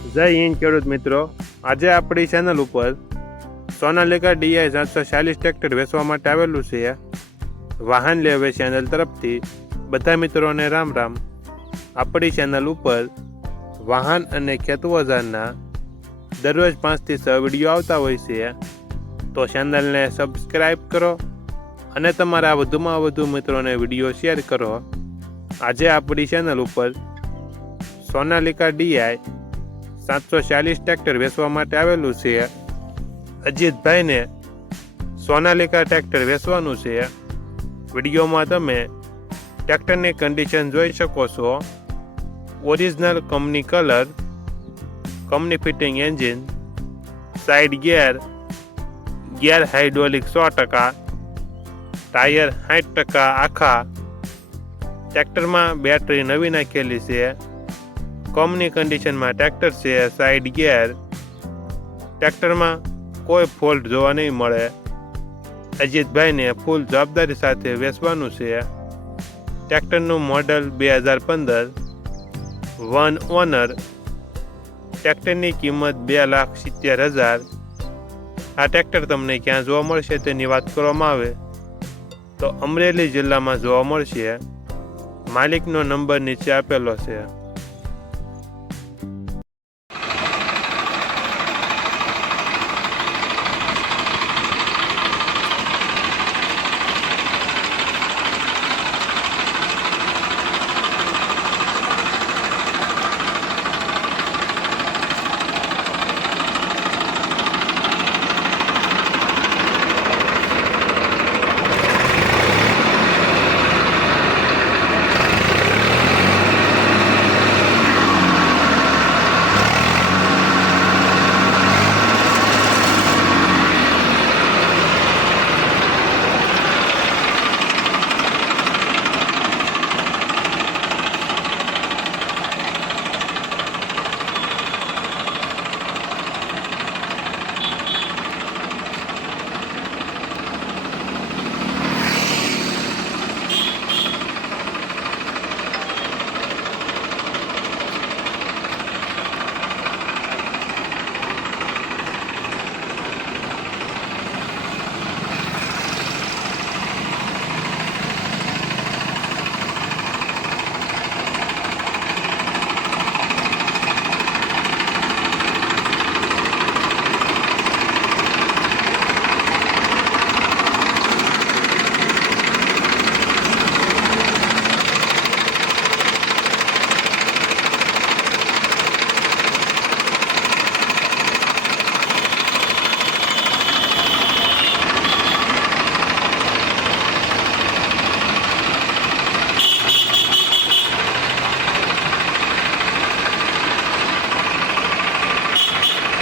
જય હિન્દ, ખેડૂત મિત્રો. આજે આપણી ચેનલ ઉપર સોનાલિકા ડીઆઈ સાતસો ચાલીસ ટ્રેક્ટર વેચવા માટે આવેલું છે. વાહન લેવે ચેનલ તરફથી. બધા મિત્રોને રામ રામ. આપણી ચેનલ ઉપર વાહન અને ખેત ઓજારના દરરોજ પાંચથી છ વીડિયો આવતા હોય છે. તો ચેનલને સબસ્ક્રાઈબ કરો અને તમારા વધુમાં વધુ મિત્રોને વીડિયો શેર કરો. આજે આપણી ચેનલ ઉપર સોનાલિકા ડીઆઈ સાતસો ચાલીસ ટ્રેક્ટર વેચવા માટે આવેલું છે. અજીતભાઈને સોનાલિકા ટ્રેક્ટર વેચવાનું છે. વિડીયોમાં તમે ટ્રેક્ટરની કન્ડિશન જોઈ શકો છો. Original company colour company fitting engine side gear gear hydraulic સો ટકા ટાયર સાઠ ટકા આખા ટ્રેક્ટરમાં બેટરી નવી નાખેલી છે. કંપની કન્ડિશનમાં ટ્રેક્ટર છે સાઈડ ગિયર ટ્રેક્ટરમાં કોઈ ફોલ્ટ જોવા નહીં મળે. અજીતભાઈને ફૂલ જવાબદારી સાથે વેચવાનું છે. ટ્રેક્ટરનું મોડલ બે હજાર પંદર. વન ઓનર ટ્રેક્ટરની કિંમત બે લાખ સિત્તેર હજાર. આ ટ્રેક્ટર તમને ક્યાં જોવા મળશે તેની વાત કરવામાં આવે. તો અમરેલી જિલ્લામાં જોવા મળશે. માલિકનો નંબર નીચે આપેલો છે.